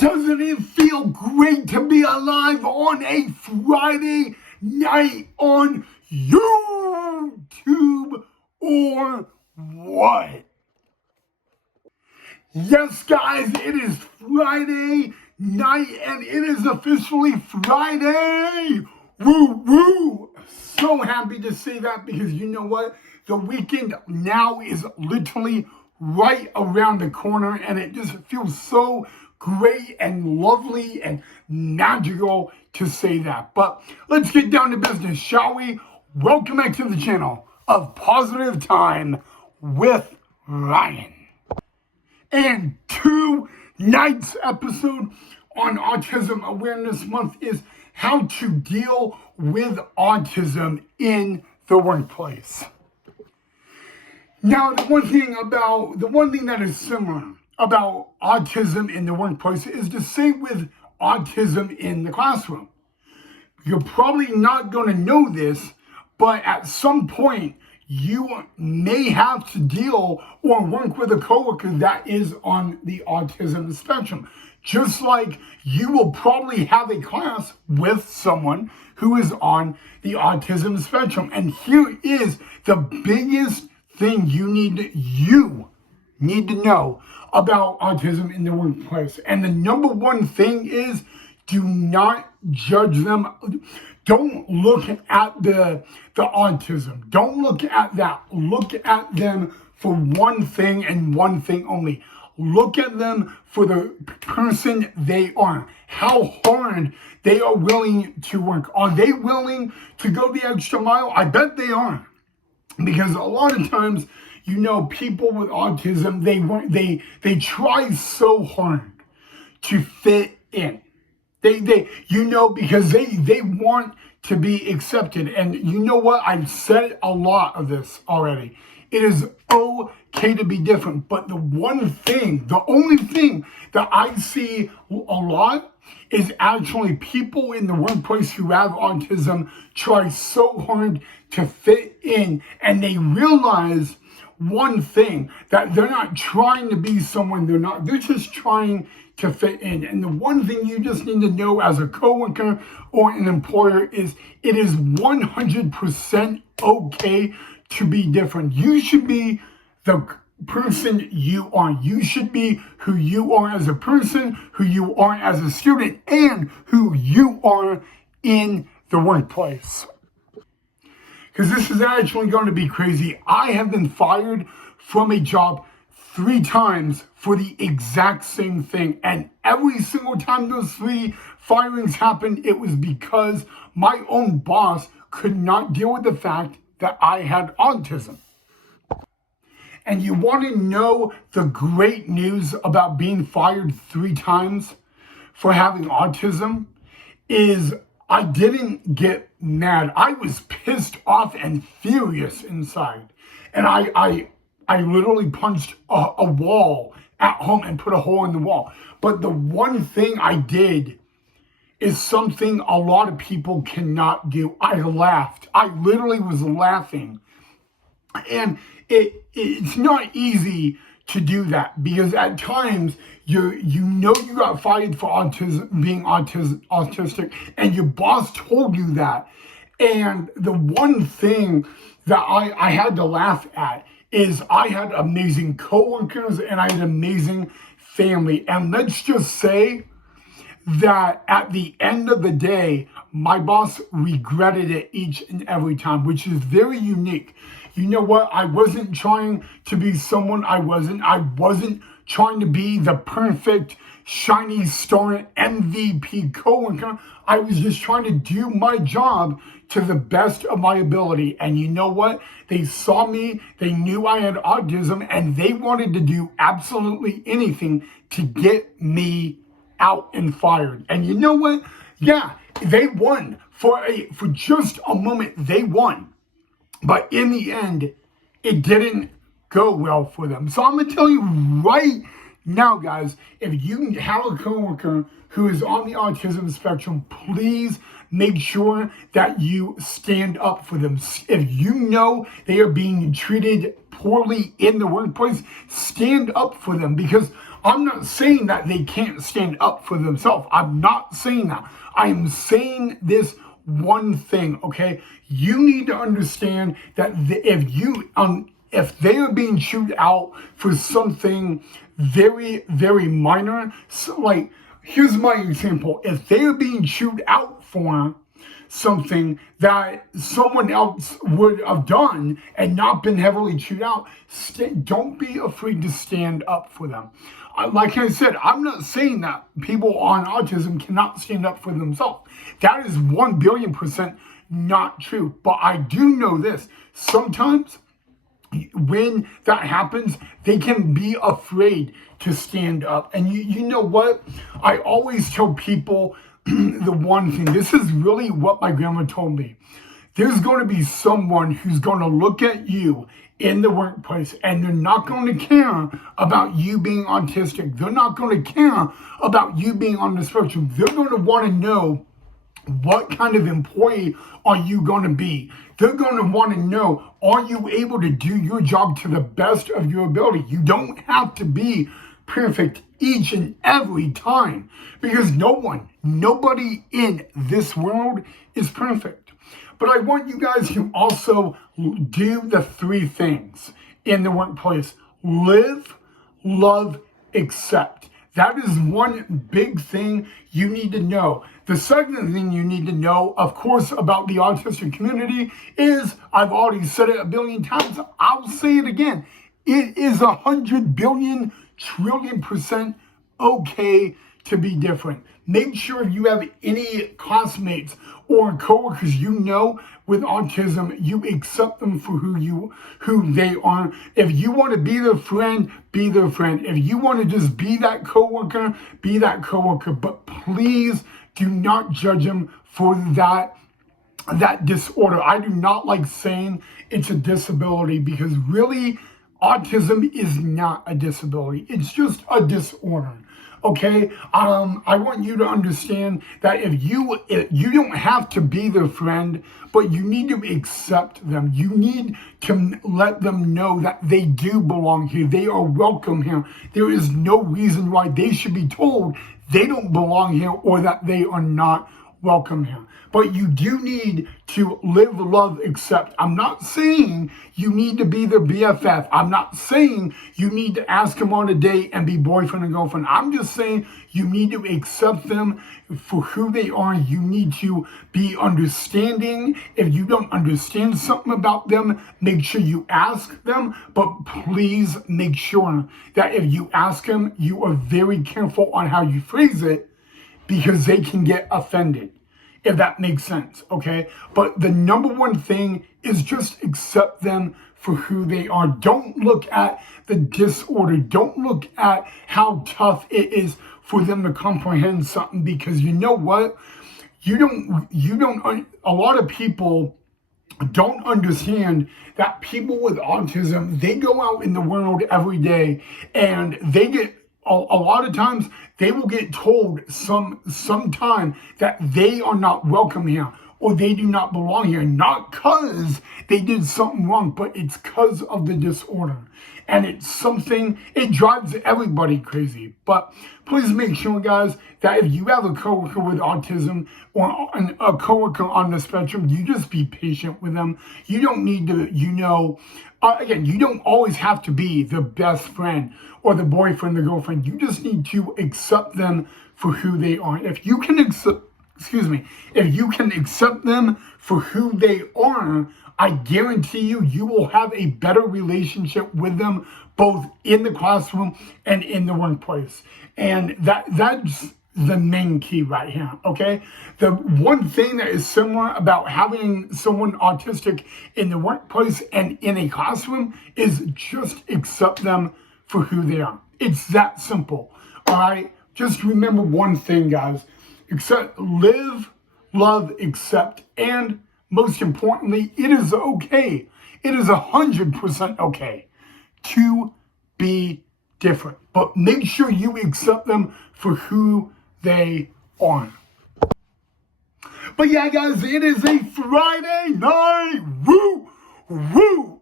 Doesn't it feel great to be alive on a Friday night on YouTube or what? Yes, guys, it is Friday night and it is officially Friday. Woo woo. So happy to say that because you know what? The weekend now is literally right around the corner and it just feels so great and lovely and magical to say that. But let's get down to business, shall we? Welcome back to the channel of Positive Time with Ryan. And tonight's episode on Autism Awareness Month is how to deal with autism in the workplace. Now, the one thing that is similar about autism in the workplace is the same with autism in the classroom. You're probably not going to know this, but at some point, you may have to deal or work with a coworker that is on the autism spectrum. Just like you will probably have a class with someone who is on the autism spectrum. And here is the biggest thing you need to know about autism in the workplace. And the number one thing is do not judge them. Don't look at the autism. Don't look at that. Look at them for one thing and one thing only. Look at them for the person they are. How hard they are willing to work. Are they willing to go the extra mile? I bet they are. Because a lot of times, you know, people with autism, they try so hard to fit in. Because they want to be accepted. And you know what? I've said a lot of this already. It is okay to be different. But the only thing that I see a lot is actually people in the workplace who have autism try so hard to fit in. And they realize one thing, that they're not trying to be someone they're just trying to fit in. And the one thing you just need to know as a coworker or an employer is it is 100% okay to be different. You should be the person you are. You should be who you are as a person, who you are as a student, and who you are in the workplace. Because this is actually going to be crazy. I have been fired from a job 3 times for the exact same thing. And every single time those 3 firings happened, it was because my own boss could not deal with the fact that I had autism. And you want to know the great news about being fired 3 times for having autism is I didn't get mad. I was pissed off and furious inside. And I literally punched a wall at home and put a hole in the wall. But the one thing I did is something a lot of people cannot do. I laughed. I literally was laughing. And it's not easy to do that because at times you got fired for being autistic and your boss told you that. And the one thing that I had to laugh at is I had amazing coworkers and I had amazing family. And let's just say that at the end of the day, my boss regretted it each and every time, which is very unique. You know what? I wasn't trying to be someone I wasn't. I wasn't trying to be the perfect, shiny star MVP coworker. I was just trying to do my job to the best of my ability. And you know what? They saw me, they knew I had autism, and they wanted to do absolutely anything to get me out and fired. And you know what? Yeah, they won. For just a moment, they won. But in the end, it didn't go well for them. So I'm going to tell you right now, guys, if you have a coworker who is on the autism spectrum, please make sure that you stand up for them. If you know they are being treated poorly in the workplace, stand up for them, because I'm not saying that they can't stand up for themselves. I'm not saying that. I am saying this one thing, okay? You need to understand that if they are being chewed out for something very, very minor, so like, here's my example. If they are being chewed out for something that someone else would have done and not been heavily chewed out, don't be afraid to stand up for them. Like I said, I'm not saying that people on autism cannot stand up for themselves. That is 1,000,000,000% not true. But I do know this. Sometimes when that happens, they can be afraid to stand up. And you know what? I always tell people the one thing. This is really what my grandma told me. There's going to be someone who's going to look at you in the workplace and they're not going to care about you being autistic. They're not going to care about you being on the spectrum. They're going to want to know, what kind of employee are you going to be? They're going to want to know, are you able to do your job to the best of your ability? You don't have to be perfect each and every time, because nobody in this world is perfect. But I want you guys to also do the 3 things in the workplace: live, love, accept. That is one big thing you need to know. The second thing you need to know, of course, about the autistic community is, I've already said it a billion times, I'll say it again, it is 100 billion trillion % okay to be different. Make sure if you have any classmates or coworkers you know with autism, you accept them for who they are. If you want to be their friend, be their friend. If you want to just be that coworker, be that coworker. But please do not judge them for that disorder. I do not like saying it's a disability, because really, autism is not a disability. It's just a disorder. Okay, I want you to understand that if you don't have to be their friend, but you need to accept them. You need to let them know that they do belong here. They are welcome here. There is no reason why they should be told they don't belong here or that they are not welcome here. But you do need to live, love, accept. I'm not saying you need to be their BFF. I'm not saying you need to ask them on a date and be boyfriend and girlfriend. I'm just saying you need to accept them for who they are. You need to be understanding. If you don't understand something about them, make sure you ask them. But please make sure that if you ask them, you are very careful on how you phrase it, because they can get offended, if that makes sense, okay? But the number one thing is just accept them for who they are. Don't look at the disorder. Don't look at how tough it is for them to comprehend something, because you know what? A lot of people don't understand that people with autism, they go out in the world every day and they get, a lot of times they will get told sometime that they are not welcome here or they do not belong here, not because they did something wrong, but it's because of the disorder. And it's something, it drives everybody crazy. But please make sure, guys, that if you have a coworker with autism or a coworker on the spectrum, you just be patient with them. You don't need to, again, you don't always have to be the best friend or the boyfriend, the girlfriend. You just need to accept them for who they are. If you can accept them for who they are, I guarantee you will have a better relationship with them, both in the classroom and in the workplace. And that's the main key right here, okay? The one thing that is similar about having someone autistic in the workplace and in a classroom is just accept them for who they are. It's that simple, all right? Just remember one thing, guys. Live, love, accept, and most importantly, it is okay. It is 100% okay to be different. But make sure you accept them for who they are. But yeah, guys, it is a Friday night. Woo!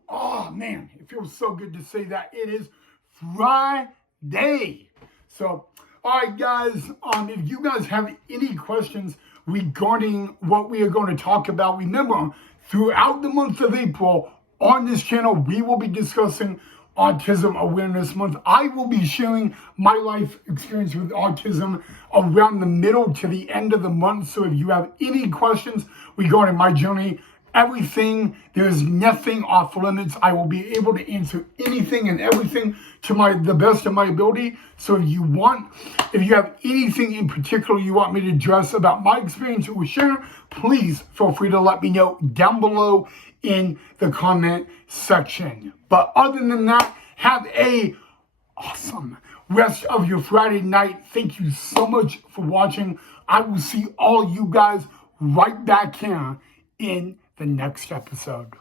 Oh, man, it feels so good to say that. It is Friday. So, all right, guys, if you guys have any questions regarding what we are going to talk about, remember, throughout the month of April on this channel, we will be discussing Autism Awareness Month. I will be sharing my life experience with autism around the middle to the end of the month. So if you have any questions regarding my journey, everything, there's nothing off limits. I will be able to answer anything and everything to the best of my ability. So if you have anything in particular you want me to address about my experience or share, please feel free to let me know down below in the comment section. But other than that, have a awesome rest of your Friday night. Thank you so much for watching. I will see all you guys right back here in the next episode.